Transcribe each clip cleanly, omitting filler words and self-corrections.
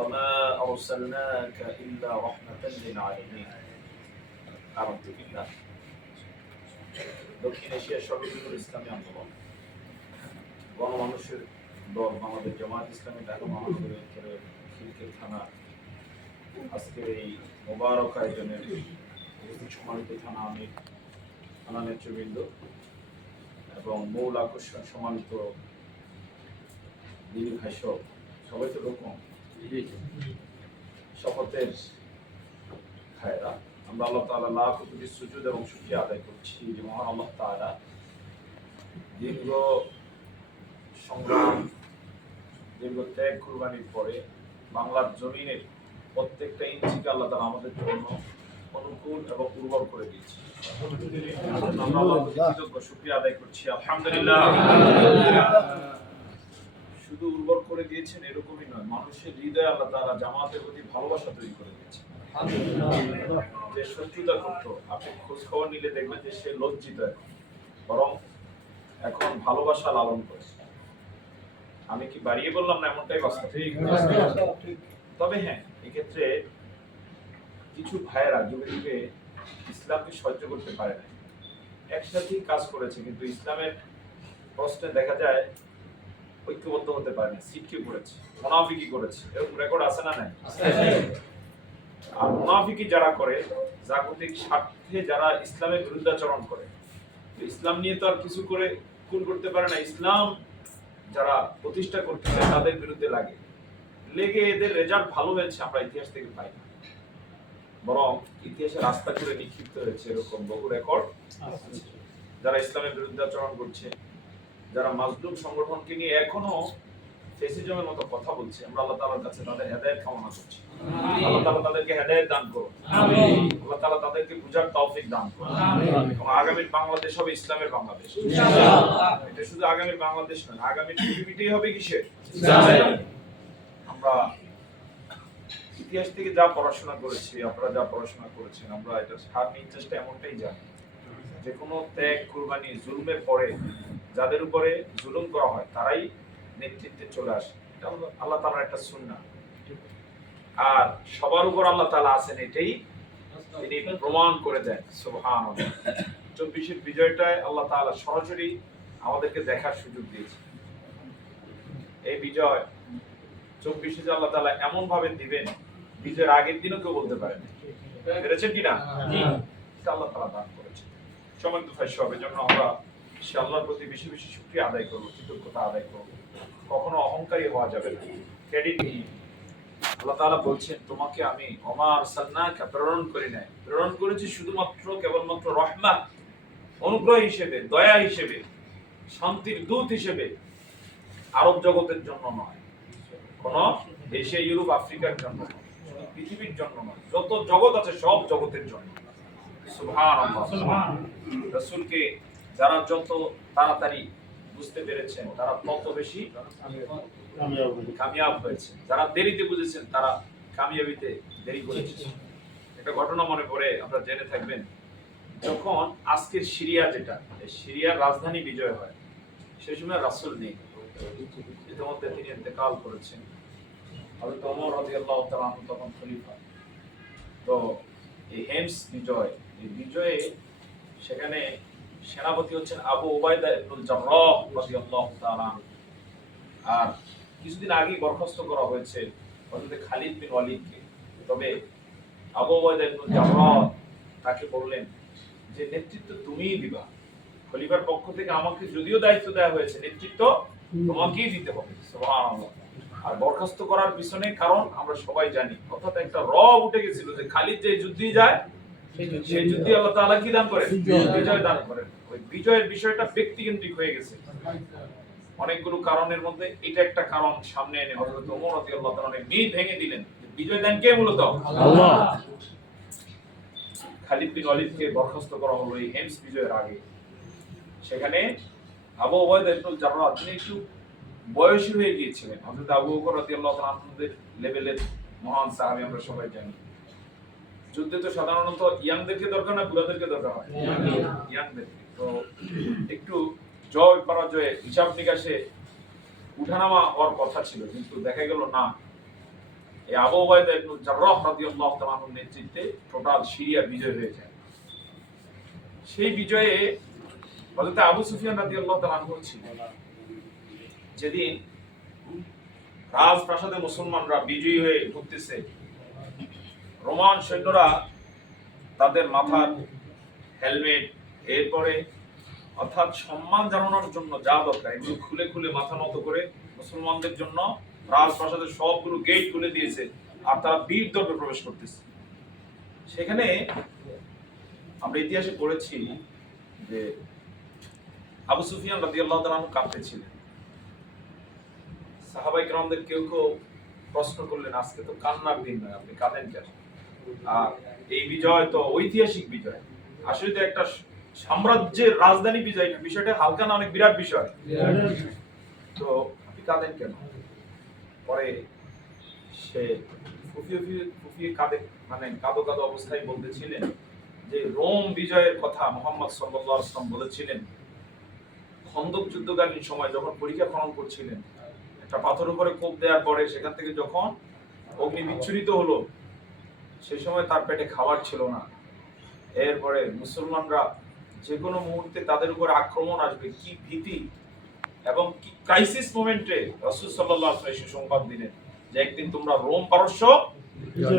وما أرسلناك إلا رحمة للعالمين آمنت بالله দক্ষিণ এশিয়ার সর্ববৃহৎ ইসলামী আন্দোলন গণমানুষের দল বাংলাদেশ জামায়াত ইসলামী ঢাকা মহানগরী অঞ্চলের খিলখিল থানা আজকের এই মোবারক আয়োজনের সম্মানিত থানা আমির, থানা নেতৃবৃন্দ এবং মূল আকর্ষণ সম্মানিত দিনী ভাই সবাই তো রকম শপথের ভাইরা, আমরা আল্লাহ তাআলা লাখ কোটি সুজুদ এবং শুকরিয়া আদায় করছি যে মহান আল্লাহ তাআলা দীর্ঘ সংগ্রাম, দীর্ঘ ত্যাগ কুরবানির পরে বাংলার জমিনের প্রত্যেকটা ইঞ্চিকে আল্লাহ তাআলা আমাদের জন্য অনুকূল এবং উর্বর করে দিয়েছে। আমরা আল্লাহর প্রতি কৃতজ্ঞ, শুকরিয়া আদায় করছি আলহামদুলিল্লাহ। শুধু উর্বর করে দিয়েছেন এরকমই নয়, মানুষের হৃদয়ে আল্লাহ তাআলা জামাতের প্রতি ভালোবাসা তৈরি করে দিয়েছে। যে শত্রুতা করতো, আপনি খোঁজ খবর নিলে দেখবেন যে সে লজ্জিত, বরং এখন ভালোবাসা লালন করেছে। আমি কি বাড়িয়ে বললাম না? এমনটাই বাস্তব। তবে হ্যাঁ, এক্ষেত্রে কিছু ভাইয়েরা যুগে যুগে ইসলামকে সহ্য করতে পারে না, একসাথেই কাজ করেছে কিন্তু ইসলামের প্রশ্নে দেখা যায় ঐক্যবদ্ধ হতে পারে না, ছিটকে পড়েছে, মুনাফিকি করেছে। এরকম রেকর্ড আছে না? নাই। আর মুনাফিকি যারা করে, জাগতিক স্বার্থে যারা ইসলামের বিরুদ্ধাচরণ করে, ইসলাম নিয়ে তো আর কিছু করে কুল করতে পারে না, ইসলাম যারা প্রতিষ্ঠা করতে চায় তাদের বিরুদ্ধে লেগে এদের রেজাল্ট ভালো হয়েছে আমরা ইতিহাস থেকে পাই না, বরং ইতিহাসে রাস্তা করে নিক্ষিপ্ত হয়েছে এরকম বহু রেকর্ড। যারা ইসলামের বিরুদ্ধাচরণ করছে, যারা মাজলুম সংগঠনকে নিয়ে এখনো ফেসিজমের মতো কথা বলছে, আমরা আল্লাহ তাআলার কাছে তাদের হেদায়েত কামনা করছি। আল্লাহ তাআলা তাদেরকে হেদায়েত দান করুন, আমিন। আল্লাহ তাআলা তাদেরকে বুঝার তৌফিক দান করুন, আমিন। এবং আগামীর বাংলাদেশ হবে ইসলামের বাংলাদেশ ইনশাআল্লাহ। এটা শুধু আগামীর বাংলাদেশ নয়, আগামীর পৃথিবীটাই হবে কিসের? ইসলামের। আমরা ইতিহাস থেকে যা পড়াশোনা করেছি, আপনারা যা পড়াশোনা করেছেন, আমরা এটা সার নির্দেশটা এমনটাই জানি যে কোনো ত্যাগ কুরবানি জুলুমের পরে যাদের উপরে জুলুম করা হয় তারাই নেতৃত্বে চলে আসে। এটা আল্লাহ তাআলার একটা সুন্নাহ। আর সবার উপর আল্লাহ তাআলা আছেন, এটাই তিনি প্রমাণ করে দেন। সুবহানাল্লাহ। 24-এর বিজয়টায় আল্লাহ তাআলা সরাসরি আমাদেরকে দেখার সুযোগ দিয়েছে। এই বিজয় 24-এ যে আল্লাহ তাআলা এমন ভাবে দিবেন, বিজয়ের আগের দিনও কেউ বলতে পারে না। পেরেছেন কিনা? এটা আল্লাহ তাআলা দান করেছেন। সম্মানিত ভাই সব, এজন্য আমরা সে আল্লাহর প্রতি বেশি বেশি শুকরিয়া আদায় করবো, কৃতজ্ঞতা আদায় করবো। কখনো অহংকারী হওয়া যাবে না, ক্রেডিট নিয়ে। আল্লাহ তাআলা বলছেন, তোমাকে আমি ওমা আরসালনাকা প্রেরণ করি নাই, প্রেরণ করেছি শুধুমাত্র কেবলমাত্র রহমত, অনুগ্রহ হিসেবে, দয়া হিসেবে, শান্তির দূত হিসেবে, আরব জগতের জন্য নয়, কোন এশিয়া ইউরোপ আফ্রিকার জন্য নয়, পৃথিবীর জন্য নয়, যত জগৎ আছে সব জগতের জন্য। সুবহানাল্লাহ। রাসূলকে যারা যত তাড়াতাড়ি বুঝতে পেরেছেন তারা তত বেশি কামিয়াব হয়েছে, যারা দেরিতে বুঝেছেন তারা কামিয়াবিতে দেরি করেছে। একটা ঘটনা মনে পড়ে, আপনারা জেনে থাকবেন, যখন আজকের সিরিয়া, যেটা সিরিয়ার রাজধানী বিজয় হয়, সেই সময় রাসূল নেই, ইতিমধ্যে তিনি ইন্তেকাল করেছেন। হযরত ওমর রাদিয়াল্লাহু তাআলা তখন খলিফা। তো এই হেমস বিজয়, এই বিজয়ে সেখানে সেনাপতি হচ্ছেন আবু উবাইদা ইবনুল জাররাহ রাদিয়াল্লাহু তাআলা। আর কিছুদিন আগে বরখাস্ত করা হয়েছে হযরত খালিদ বিন ওয়ালিদকে। তবে আবু উবাইদা ইবনুল জাররাহ তাকে বললেন যে নেতৃত্ব তুমিই দিবা, খলিফার পক্ষ থেকে আমাকে যদিও দায়িত্ব দেওয়া হয়েছে, নেতৃত্ব তোমাকেই দিতে হবে। সুবহানাল্লাহ। আর বরখাস্ত করার পিছনে কারণ আমরা সবাই জানি, অর্থাৎ একটা উঠে গেছিল যে খালিদ যে যুদ্ধে যায় সেই যুদ্ধে আল্লাহ তাআলা কি দান করেন? বিজয় দান করেন। ওই বিজয়ের বিষয়টা ব্যক্তিকেন্দ্রিক হয়ে গেছে অনেকগুলো কারণের মধ্যে এটা একটা কারণ সামনে এনে হযরত ওমর রাদিয়াল্লাহু তাআলা অনেক মিথ ভেঙে দিলেন। বিজয় দেন কে? মূলত আল্লাহ। খালিদ বিন ওয়ালিদকে বরখাস্ত করা হলো এই হেমস বিজয়ের আগে। সেখানে আবু উবাইদা ইবনুল জাররাহ তিনি একটু বয়সী হয়ে গিয়েছিলেন। হযরত আবু বকর রাদিয়াল্লাহু তাআলা আনহুদের লেভেলের মহান সাহাবী, আমরা সবাই জানি। যুদ্ধে তো সাধারণত ইয়াংদেরকে দরকার না, বুড়াদেরকে দরকার হয়, ইয়াংদেরকে। তো একটু জয় পরাজয়ে হিসাব নিকাশে উঠানামা হওয়ার কথা ছিল, কিন্তু দেখা গেল না, এই আবু উবাইদা ইবনে জাররাহ রাদিয়াল্লাহু তাআলা আনহুর নেতৃত্বে টোটাল সিরিয়া বিজয় হয়ে যায়। সেই বিজয়ে হযরত আবু সুফিয়ান রাদিয়াল্লাহু তাআলা আনহু ছিলেন। যেদিন রাজপ্রাসাদে মুসলমানরা বিজয়ী হয়ে ঢুকতেছে, রোমান সৈন্যরা তাদের মাথার হেলমেট, এরপরে অর্থাৎ সম্মান জানানোর জন্য যা দরকার এগুলো খুলে খুলে মাথা নত করে মুসলমানদের জন্য রাজপ্রাসাদের সবগুলো গেট খুলে দিয়েছে, আর তারা বীর দর্পে প্রবেশ করতেছে। সেখানে আমরা ইতিহাসে পড়েছি যে আবু সুফিয়ান রাদিয়াল্লাহু তাআলা কাঁদতেছিলেন। সাহাবায়ে কেরামদের কেউ কেউ প্রশ্ন করলেন, আজকে তো কান্নার দিন নয়, আপনি কাঁদেন কেন? আর এই বিজয় তো ঐতিহাসিক বিজয়, আসলে তো একটা সাম্রাজ্যের রাজধানী বিজয়, বিষয়টা হালকা না, অনেক বিরাট বিষয়, তো আপনি কাঁদেন কেন? পরে সে ফুফিয়ে কাঁদে, মানে কাঁদো কাঁদো অবস্থায় বলতেছিলেন যে রোম বিজয়ের কথা মুহাম্মদ সাল্লাল্লাহু আলাইহি ওয়াসাল্লাম বলেছিলেন খন্দক যুদ্ধকালীন সময় যখন পরীক্ষা খনন করছিলেন, একটা পাথর উপরে কোপ দেওয়ার পরে সেখান থেকে যখন অগ্নি বিচ্ছুরিত হলো, সেই সময় তার পেটে খাবার ছিল না। এরপরে মুসলমানরা যে কোনো মুহূর্তে তাদের উপর আক্রমণ আসবে, কি ভীতি এবং কি ক্রাইসিস মোমেন্টে রাসূল সাল্লাল্লাহু আলাইহি ওয়াসাল্লাম সংবাদ দিলেন যে একদিন তোমরা রোম পারস্য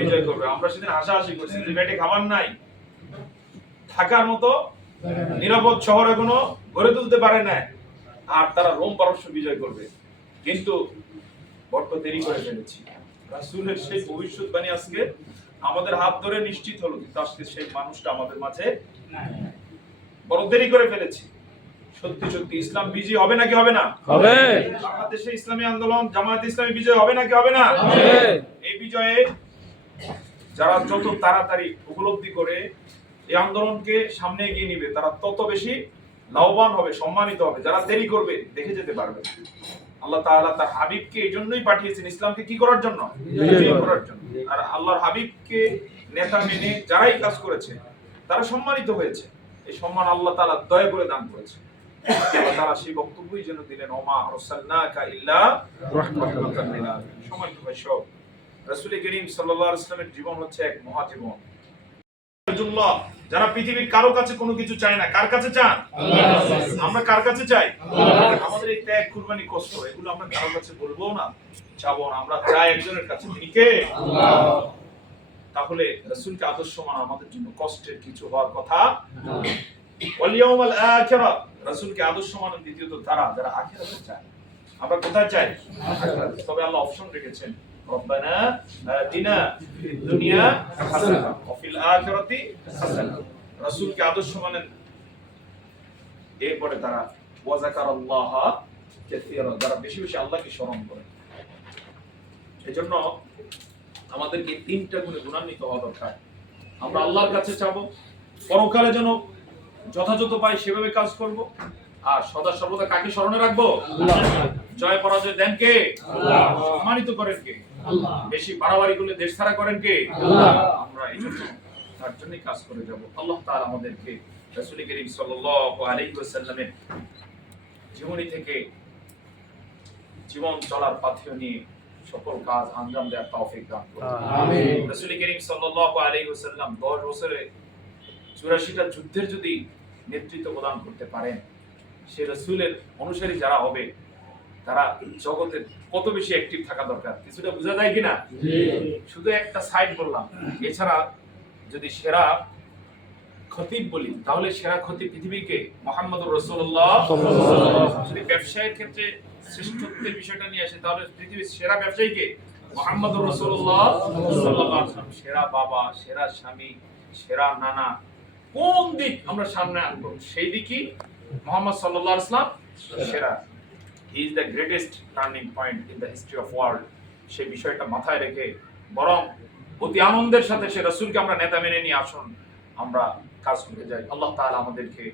বিজয় করবে। আমরা সেদিন হাসাহাসি করছি যে পেটে খাবার নাই, থাকার মতো নিরাপদ শহর এখনো গড়ে তুলতে পারে না, আর তারা রোম পারস্য বিজয় করবে। কিন্তু বড্ড দেরি করে ফেলেছি। রাসূলের সেই ভবিষ্যৎবাণী আজকে আমাদের হাত ধরে নিশ্চিত হলো, কিন্তু আজকে সেই মানুষটা আমাদের মাঝে বড় দেরি করে ফেলেছি। সত্যি সত্যি ইসলাম বিজয় হবে নাকি হবে না? হবে। বাংলাদেশে ইসলামী আন্দোলন জামায়াতে ইসলামী বিজয় হবে নাকি হবে না? হবে। এই বিজয়ে যারা যত তাড়াতাড়ি উপলব্ধি করে এই আন্দোলনকে সামনে এগিয়ে নিবে, তারা তত বেশি লাভবান হবে, সম্মানিত হবে। যারা দেরি করবে দেখে যেতে পারবে। আল্লাহ তাআলা তার হাবিবকে এই জন্যই পাঠিয়েছেন, ইসলামকে কি করার জন্য? বিজয় করার জন্য। আর আল্লাহর হাবিবকে নেতা মেনে যারাই কাজ করেছে তারা সম্মানিত হয়েছে। এই সম্মান আল্লাহ তাআলা দয়া করে দান করেছে। আল্লাহ তাআলা সেই বক্তব্যই যেন দিলেন, ওমা আরসালনাকা ইল্লা রাহমাতাল লিল আলামিন। সম্মানিত ভাই সব, রাসূল করিম সাল্লাল্লাহু আলাইহি ওয়াসাল্লামের জীবন হচ্ছে এক মহাজীবন। যারা পৃথিবীর কারো কাছে কোনো কিছু চায় না, কার কাছে চান? আমরা কার কাছে চাই? আমাদের এই ত্যাগ, কুরবানি, কষ্ট এগুলো আমরা কারো কাছে বলবো না, চাবো না, আমরা চাই একজনের কাছে, তিনি কে? আল্লাহ। তাহলে রাসূলকে আদর্শ মানা আমাদের জন্য কষ্টের কিছু হওয়ার কথা না। ওয়াল ইয়াউমাল আখিরা, রাসূলকে আদর্শ মানার দ্বিতীয়ত তারা যারা আখিরাতে চায়। আমরা কোথায় চাই? আখিরাতে। তবে আল্লাহ অপশন রেখেছেন, রব্বানা আতিনা ফিদ দুনিয়া হাসানাহ ওয়া ফিল আখিরাতি হাসানাহ। রাসূলকে আদর্শ মানেন, এরপরে তারা ওয়া যাকারাল্লাহ কাসীরা, যারা বেশি বেশি আল্লাহকে স্মরণ করে। এজন্য আমাদেরকে তিনটা গুণে গুণান্বিত হওয়া দরকার। আমরা আল্লাহর কাছে চাবো, পরকালে যেন যথাযথ পাই সেভাবে কাজ করব, আর সদা সর্বদা কাকে স্মরণে রাখবো? আল্লাহ। জয় পরাজয় দেন কে? আল্লাহ। সম্মানিত করেন কে? আল্লাহ। বেশি বাড়াবাড়ি করলে দেশ ছাড়া করেন কে? আল্লাহ। আমরা এই জন্য তার জন্যই কাজ করে যাব। আল্লাহ তাআলা আমাদেরকে রাসূল করিম সাল্লাল্লাহু আলাইহি ওয়াসাল্লামের জীবনী থেকে জীবন চলার পাথেয় নিয়ে সকল কাজ আঞ্জাম দেওয়ার তৌফিক দান করুন। আমিন। রাসূল করিম সাল্লাল্লাহু আলাইহি ওয়াসাল্লাম 10 বছরে 84টা যুদ্ধের যদি নেতৃত্ব প্রদান করতে পারেন, সে রাসূলের অনুসারী যারা হবে তারা জগতে কত বেশি অ্যাক্টিভ থাকা দরকার, কিছুটা বোঝা যায় কিনা? শুধু একটা সাইড বললাম। এছাড়া যদি সেরা খতিব বলি, তাহলে সেরা খতিব পৃথিবীকে মুহাম্মদুর রাসূলুল্লাহ সাল্লাল্লাহু আলাইহি ওয়াসাল্লাম। যদি ব্যবসায়ের ক্ষেত্রে শ্রেষ্ঠত্বের বিষয়টা নিয়ে আসে, তাহলে পৃথিবীর সেরা ব্যবসায়ীকে মুহাম্মদুর রাসূলুল্লাহ সাল্লাল্লাহু আলাইহি ওয়াসাল্লাম। সেরা বাবা, সেরা স্বামী, সেরা নানা, কোন দিক আমরা সামনে আনবো সেই দিকই মুহাম্মদ সাল্লাল্লাহু আলাইহি ওয়াসাল্লাম সেরা। He is the greatest turning point in the history of world. সেই বিষয়টা মাথায় রেখে বরং অতি আনন্দের সাথে সে রাসূলকে আমরা নেতা মেনে নিয়ে আসুন আমরা কাজ করে যাই। আল্লাহ তাআলা আমাদেরকে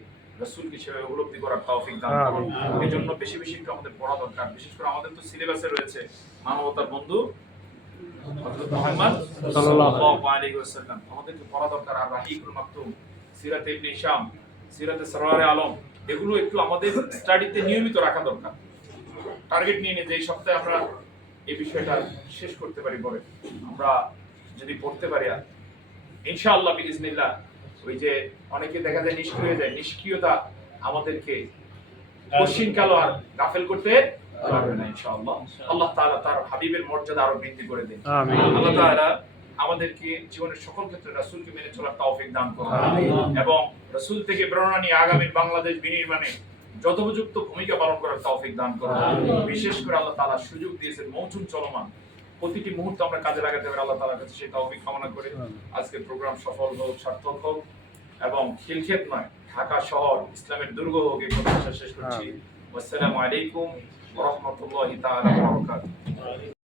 রাসূলকে সেভাবে উপলব্ধি করার তৌফিক দান করুন। এই জন্য বেশি বেশি একটু আমাদের পড়া দরকার। বিশেষ করে আমাদের তো সিলেবাসে রয়েছে মানবতার বন্ধু হযরত মুহাম্মদ সাল্লাল্লাহু আলাইহি ওয়াসাল্লাম। আমাদেরকে পড়া দরকার। আর রাহিকুল মাকতুম, সিরাত ইবনে হিশাম, সিরাতে সরওয়ারে আলম, এগুলো একটু আমাদের স্টাডিতে নিয়মিত রাখা দরকার। টার্গেট নিয়ে যে এই সপ্তাহে আমরা এই বিষয়টা শেষ করতে পারি পরে আমরা যদি পড়তে পারি আর ইনশাআল্লাহ বিইজনিল্লাহ। ওই যে অনেকে দেখা যায় নিষ্ক্রিয় যায়, নিষ্ক্রিয়তা আমাদেরকে কশিনকাল আর গাফেল করতে পারবে না ইনশাআল্লাহ। আল্লাহ তাআলা তার হাবিবের মর্যাদা আরো বৃদ্ধি করে দেন। আমিন। আল্লাহ তাআলা আমাদেরকে জীবনের সকল ক্ষেত্রে রাসূলকে মেনে চলার তৌফিক দান করুন এবং রাসূল থেকে প্রেরণা নিয়ে আগামী বাংলাদেশ বিনির্মাণে যথোপযুক্ত ভূমিকা পালন করার তৌফিক দান করুন। বিশেষ করে আল্লাহ তাআলা সুযোগ দিয়েছেন মৌসুম চলমান, প্রতিটি মুহূর্ত আমরা কাজে লাগাতে পারি। আল্লাহ তাআলার কাছে সেই তৌফিক কামনা করে আজকের প্রোগ্রাম সফল হোক, সার্থক হোক এবং খিলক্ষেত নয় ঢাকা শহর ইসলামের দুর্গ হোক এই প্রত্যাশা শেষ করছি। আসসালামু আলাইকুম ওয়া রাহমাতুল্লাহি তাআলা ওয়া বারাকাতুহু।